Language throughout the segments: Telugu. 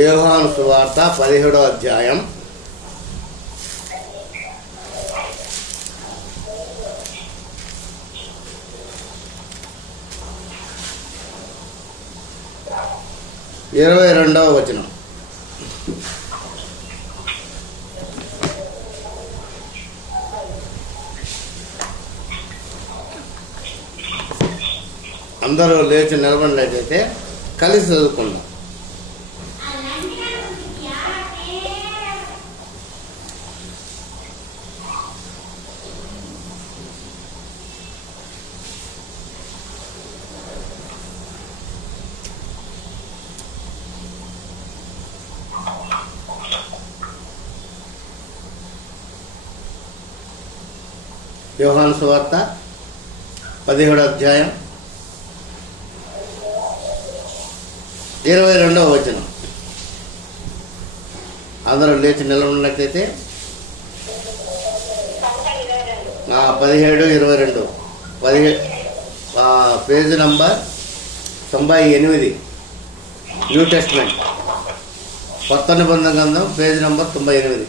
యోహాను సువార్త 17వ అధ్యాయం 22వ వచనం. అందరూ లేచి నిలబడినట్లయితే కలిసి చదువుకుందాం. యోహాను సువార్త 17వ అధ్యాయం 22వ వచనం. అందరూ లేచి నిలబడినట్లయితే 17, 22 పేజ్ నంబర్ 98 న్యూ టెస్ట్మెంట్ కొత్త నిబంధన గ్రంథం పేజ్ నంబర్ 98.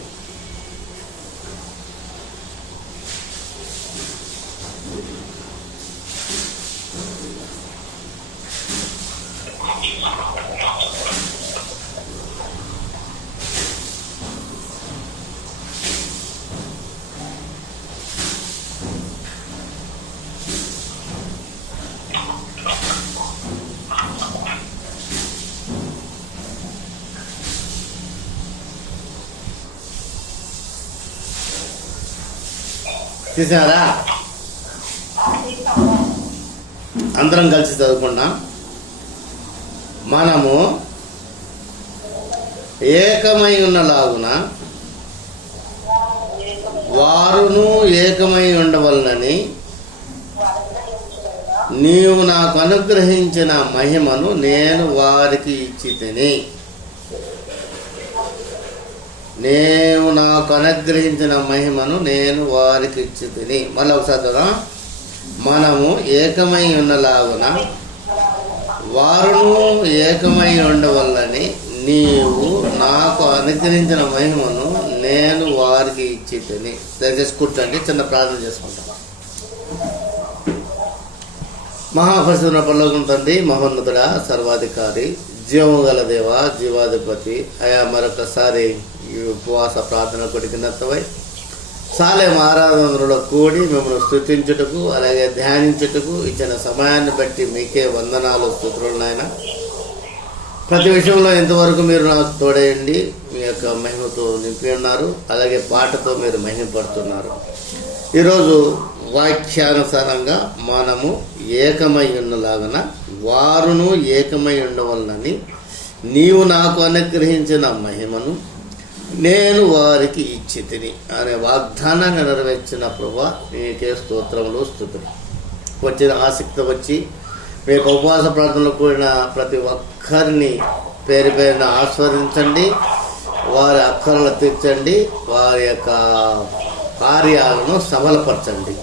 చూసారా? అందరం కలిసి చదువుకున్నాం. మనము ఏకమై ఉన్నలాగున వారును ఏకమై ఉండవలనని నీవు నాకు అనుగ్రహించిన మహిమను నేను వారికి ఇచ్చితిని. నేను నాకు అనుగ్రహించిన మహిమను నేను వారికి ఇచ్చితిని. మళ్ళీ ఒకసారి మనము ఏకమై ఉన్నలాగున వారును ఏకమై ఉండవల్లని నీవు నాకు అనుగ్రహించిన మహిమను నేను వారికి ఇచ్చితిని. దయచేసి కూర్చోండి, చిన్న ప్రార్థన చేసుకుంటాం. మహాపరిశుద్ధ పరలోకం తండ్రి, మహోన్నతుడా, సర్వాధికారి, జీవము గల దేవ, జీవాధిపతి అయా, మరొకసారి ఈ ఉపవాస ప్రార్థన కొడికినత్తవై సాలెం ఆరాధనలో కూడి మిమ్మల్ని స్తుతించుటకు అలాగే ధ్యానించుటకు ఇచ్చిన సమయాన్ని బట్టి మీకే వందనాలు, స్తుతులు నాయన. ప్రతి విషయంలో ఇంతవరకు మీరు నాకు తోడేయండి, మీ యొక్క మహిమతో నింపి ఉన్నారు, అలాగే పాటతో మీరు మహిమపడుతున్నారు. ఈరోజు వాక్యానుసారంగా మనము ఏకమై ఉన్నలాగన వారును ఏకమై ఉండవలనని నీవు నాకు అనుగ్రహించిన మహిమను నేను వారికి ఇచ్చితిని అనే వాగ్దానాన్ని నెరవేర్చిన ప్రభువా నీకే స్తోత్రములు, స్తుతులు. వచ్చిన ఆసక్తి వచ్చి మీకు ఉపవాస ప్రార్థనలో కూడిన ప్రతి ఒక్కరిని పేరు పేరున ఆస్వాదించండి, వారి అక్కరలు తీర్చండి, వారి యొక్క కార్యాలను సఫలపరచండి.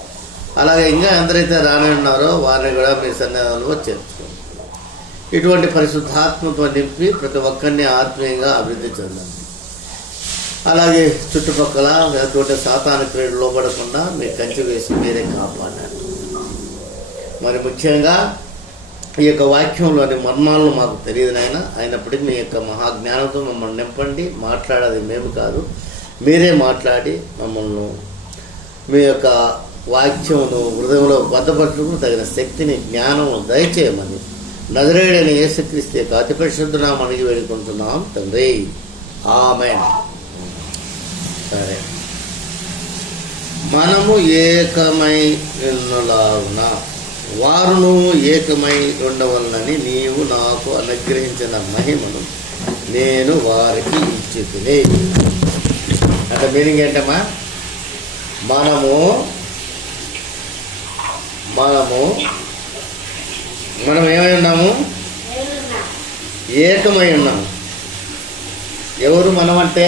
అలాగే ఇంకా ఎందరైతే రాని ఉన్నారో వారిని కూడా మీ సన్నిధానంలో చేర్చుకోండి. ఇటువంటి పరిశుద్ధాత్మతో నింపి ప్రతి ఒక్కరిని ఆత్మీయంగా అభివృద్ధి చెందండి. అలాగే చుట్టుపక్కల ఎటువంటి సాతాను క్రియలు లోబడకుండా మీరు కంచె వేసి మీరే కాపాడండి. మరి ముఖ్యంగా ఈ యొక్క వాక్యంలోని మర్మాలను మాకు తెలియదు నాయన, అయినప్పటికీ మీ యొక్క మహాజ్ఞానంతో మమ్మల్ని నింపండి. మాట్లాడేది మేము కాదు, మీరే మాట్లాడి మమ్మల్ని మీ యొక్క వాక్యమును హృదయంలో భద్రపరచుకు తగిన శక్తిని, జ్ఞానము దయచేయమని నజరేయుడైన యేసుక్రీస్తు యొక్క అతి పరిశుద్ధ నామమున వేడుకుంటున్నాం తండ్రి, ఆమేన్. సరే, మనము ఏకమై ఉన్నలాగున వారును ఏకమై ఉండవలనని నీవు నాకు అనుగ్రహించిన మహిమను నేను వారికి ఇచ్చితిని. అంటే మీనింగ్ ఏంటమ్మా? మనము ఏమై ఉన్నాము? ఏకమై ఉన్నాము. ఎవరు మనం అంటే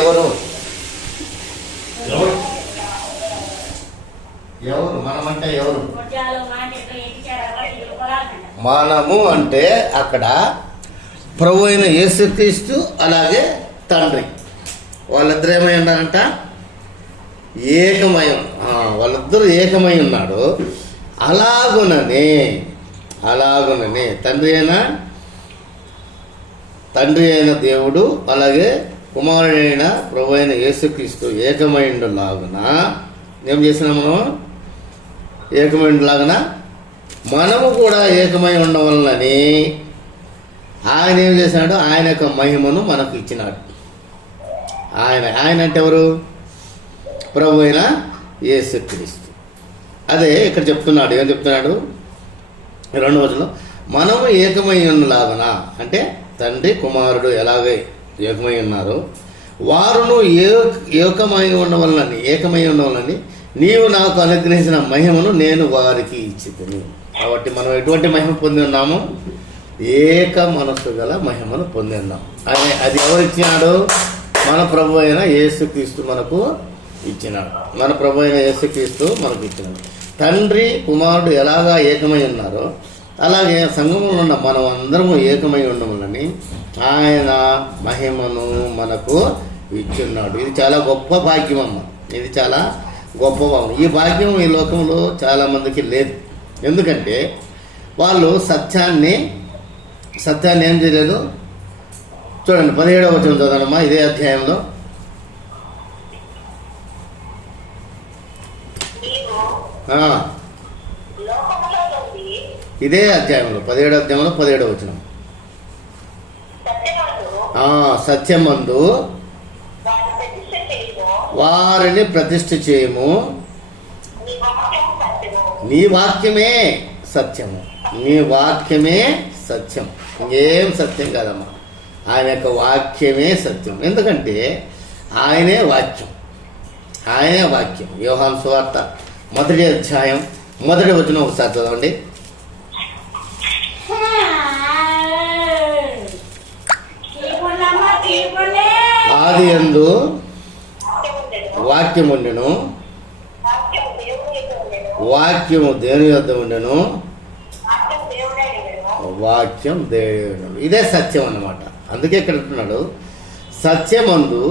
ఎవరు? ఎవరు మనమంటే ఎవరు? మనము అంటే అక్కడ ప్రభు అయిన యేసుక్రీస్తు అలాగే తండ్రి వాళ్ళిద్దరు ఏమై ఉన్నారంట? ఏకమై. వాళ్ళిద్దరూ ఏకమై ఉన్నాడు. అలాగుననే తండ్రి అయిన దేవుడు అలాగే కుమారుడైన ప్రభు అయిన యేసుక్రీస్తు ఏకమైండులాగున ఏం చేసినాం మనం? ఏకమైండులాగున మనము కూడా ఏకమై ఉండవలనని ఆయన ఏం చేశాడు? ఆయన యొక్క మహిమను మనకు ఇచ్చినాడు. ఆయన అంటే ఎవరు? ప్రభు అయిన యేసుక్రీస్తు. అదే ఇక్కడ చెప్తున్నాడు. ఏం చెప్తున్నాడు? 2వ వచనంలో మనము ఏకమై ఉన్నలాగున అంటే తండ్రి కుమారుడు ఎలాగై ఏకమై ఉన్నారో వారును ఏకమై ఉండవలనని నీవు నాకు అనుగ్రహించిన మహిమను నేను వారికి ఇచ్చితిని. కాబట్టి మనం ఎటువంటి మహిమ పొంది ఉన్నాము? ఏక మనస్సు గల మహిమను పొంది ఉన్నాం. అది ఎవరు ఇచ్చినాడు? మన ప్రభు అయిన యేసుక్రీస్తు మనకు ఇచ్చినాడు. మన ప్రభు అయిన యేసుక్రీస్తు మనకు ఇచ్చినాడు. తండ్రి కుమారుడు ఎలాగా ఏకమై ఉన్నారో అలాగే సంఘంలో ఉన్న మనం అందరము ఏకమై ఉండమని ఆయన మహిమను మనకు ఇచ్చున్నాడు. ఇది చాలా గొప్ప భాగ్యం అమ్మ. ఇది చాలా గొప్ప భాగ్యం. ఈ భాగ్యం ఈ లోకంలో చాలామందికి లేదు. ఎందుకంటే వాళ్ళు సత్యాన్ని ఏం చేయలేదు. చూడండి 17వ వచనం చదవమ్మా. ఇదే అధ్యాయంలో ఇదే అధ్యాయంలో 17వ అధ్యాయంలో 17వ వచనం. సత్యమందు వారిని ప్రతిష్ఠ చేయము, నీ వాక్యమే సత్యము. నీ వాక్యమే సత్యం. ఇంకేం సత్యం కాదమ్మా. ఆయన యొక్క వాక్యమే సత్యం. ఎందుకంటే ఆయనే వాక్యం. యోహాను సువార్త 1వ అధ్యాయం 1వ వచనం ఒకసారి చదవండి. ఆదియందు వాక్యముండెను, వాక్యము దేవుని యొద్ద ఉండెను, వాక్యం దేవుడు. ఇదే సత్యం అన్నమాట. అందుకే ఇక్కడ అంటున్నాడు సత్యమందు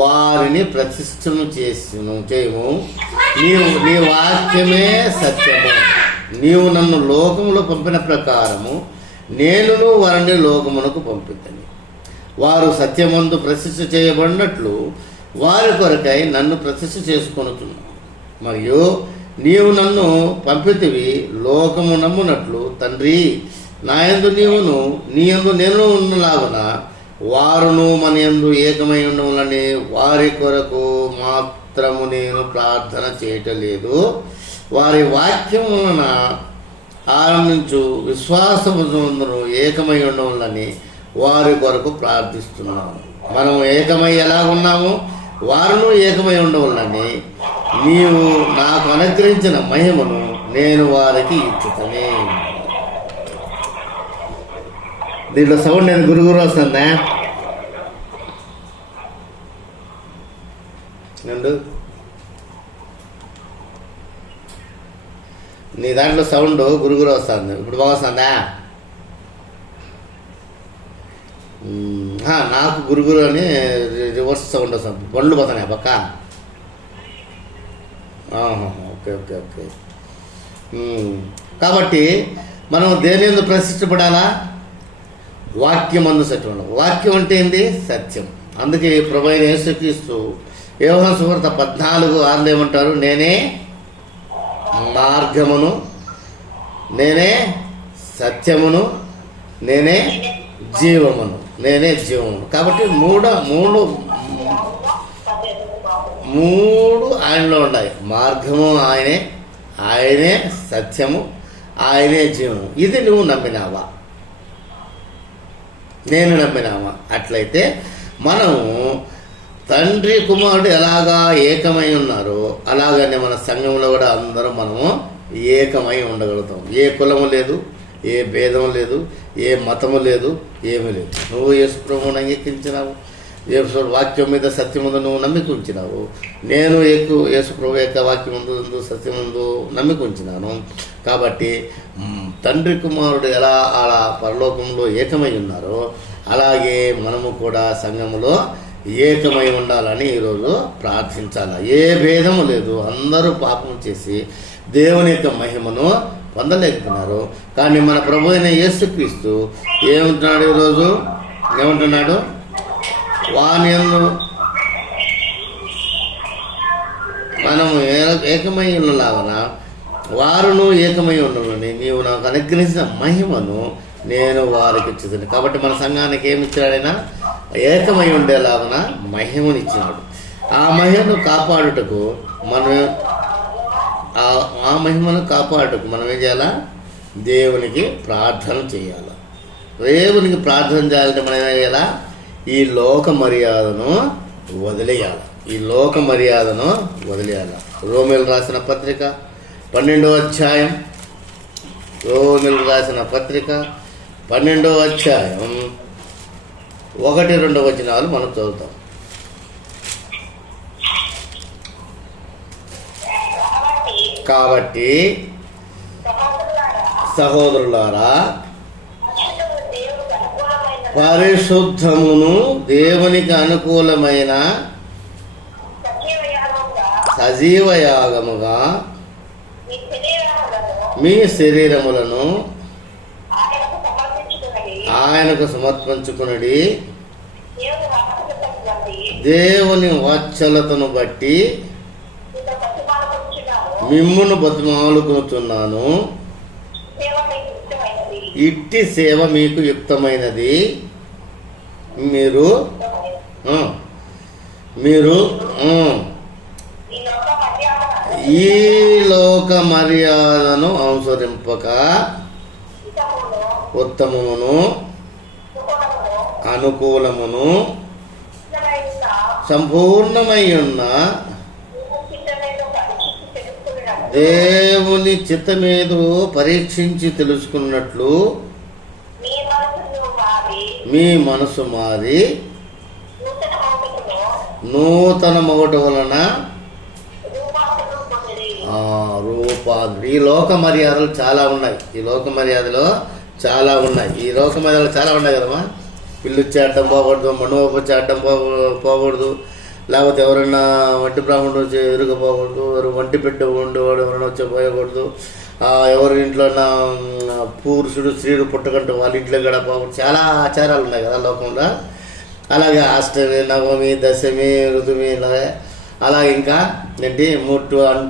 వారిని ప్రతిష్ఠను చేయము, నీ వాక్యమే సత్యము. నీవు నన్ను లోకములో పంపిన ప్రకారము నేనును వారిని లోకమునకు పంపిద్దని. వారు సత్యమందు ప్రతిష్ఠ చేయబడినట్లు వారి కొరకై నన్ను ప్రతిష్ఠ చేసుకొనుచున్నాను. మరియు నీవు నన్ను పంపితివి లోకము నమ్మునట్లు తండ్రి నాయందు నీవును నీయందు నేను ఉన్నలాగున వారును మన యందు ఏకమై ఉండవలని వారి కొరకు మాత్రము నేను ప్రార్థన చేయటలేదు. వారి వాక్యం వలన ఆరంభించు విశ్వాసముందరూ ఏకమై ఉండవలని వారి కొరకు ప్రార్థిస్తున్నాము. మనం ఏకమై ఎలా ఉన్నాము? వారును ఏకమై ఉండవలని నీవు నాకు అనుగ్రహించిన మహిమను నేను వారికి ఇచ్చుతనే. దీంట్లో సౌండ్ నేను గురుగురు వస్తుందా? నీ దాంట్లో సౌండ్ గురుగురు వస్తుంది. ఇప్పుడు బాగుస్తుందా? నాకు గురుగురు అని రివర్స్ సౌండ్ వస్తుంది. బండ్లు పోతున్నాయి పక్క. Okay okay okay. కాబట్టి మనం దేని యందు ప్రతిష్ఠపడాలా? వాక్యం అందు సత్యం. వాక్యం అంటే ఏంది? సత్యం. అందుకే ప్రభువైన యేసుక్రీస్తు యోహాను సువార్త 14:6 ఏమంటారు? నేనే మార్గమును, నేనే సత్యమును, నేనే జీవమును. కాబట్టి మూడు ఆయనలో ఉన్నాయి. మార్గము ఆయనే సత్యము, ఆయనే జీవము. ఇది నువ్వు నమ్మినావా? నేను నమ్మినావా? అట్లయితే మనము తండ్రి కుమారుడు ఎలాగా ఏకమై ఉన్నారో అలాగనే మన సంఘంలో కూడా అందరం మనము ఏకమై ఉండగలుగుతాం. ఏ కులము లేదు, ఏ భేదము లేదు, ఏ మతము లేదు, ఏమీ లేదు. నువ్వు యేసు ప్రభువును అంగీకరించినావు, వాక్యం మీద సత్యం ముందు నువ్వు నమ్మిక ఉంచినావు. నేను యేసు ప్రభు యొక్క వాక్యం ముందు సత్యం ముందు నమ్మిక ఉంచినాను. కాబట్టి తండ్రి కుమారుడు ఎలా అలా పరలోకంలో ఏకమై ఉన్నారో అలాగే మనము కూడా సంఘములో ఏకమై ఉండాలని ఈరోజు ప్రార్థించాలి. ఏ భేదము లేదు. అందరూ పాపం చేసి దేవుని యొక్క మహిమను పొందలేకపోతున్నారు. కానీ మన ప్రభు అయిన యేసుక్రీస్తు ఏమంటున్నాడు? ఈరోజు ఏమంటున్నాడు? వానియందు మనము ఏకమై ఉన్నలాగన వారును ఏకమై ఉండనని నీవు నాకు అనుగ్రహించిన మహిమను నేను వారికి ఇచ్చింది. కాబట్టి మన సంఘానికి ఏమి ఇచ్చాడైనా ఏకమై ఉండేలాగన మహిమను ఇచ్చినాడు. ఆ మహిమను కాపాడుటకు మనం మనం ఏం చేయాలా? దేవునికి ప్రార్థన చేయాలి. దేవునికి ప్రార్థన చేయాలంటే మనం ఏం చేయాలా? ఈ లోక మర్యాదను వదిలేయాలి. రోమేలు రాసిన పత్రిక 12వ అధ్యాయం, రోమేలు రాసిన పత్రిక 12వ అధ్యాయం 1-2 వచనాలు మనం చదువుతాం. కాబట్టి సహోదరులారా, పరిశుద్ధమును దేవునికి అనుకూలమైన సజీవ యాగముగా మీ శరీరములను ఆయనకు సమర్పించుకునడి. దేవుని వాత్సల్యతను బట్టి మిమ్మును బతిమాలుకొనుచున్నాను. ఇట్టి సేవ మీకు యుక్తమైనది. మీరు ఈ లోక మర్యాదను అనుసరింపక ఉత్తమమును అనుకూలమును సంపూర్ణమై ఉన్న దేవుని చిత్తమేదో పరీక్షించి తెలుసుకున్నట్లు మీ మనసు మారి నూతన మొగట వలన రూపాంతరం. ఈ లోక మర్యాదలు చాలా ఉన్నాయి. ఈ లోక మర్యాదలు చాలా ఉన్నాయి కదమ్మా. పిల్లు చేడటం పోకూడదు, మనువపు చేడటం పోకూడదు, లేకపోతే ఎవరైనా వంటి బ్రాహ్మణుడు వచ్చి ఎరుగపోకూడదు, వంటి బిడ్డ ఉండేవాడు ఎవరైనా వచ్చి పోయకూడదు, ఎవరి ఇంట్లో పురుషుడు స్త్రీడు పుట్టకంటే వాళ్ళ ఇంట్లో కూడా పోకూడదు. చాలా ఆచారాలు ఉన్నాయి కదా లోకంలో. అలాగే అష్టమి, నవమి, దశమి, ఋతుమి, అలాగే ఇంకా ఏంటి ముట్టు అంటు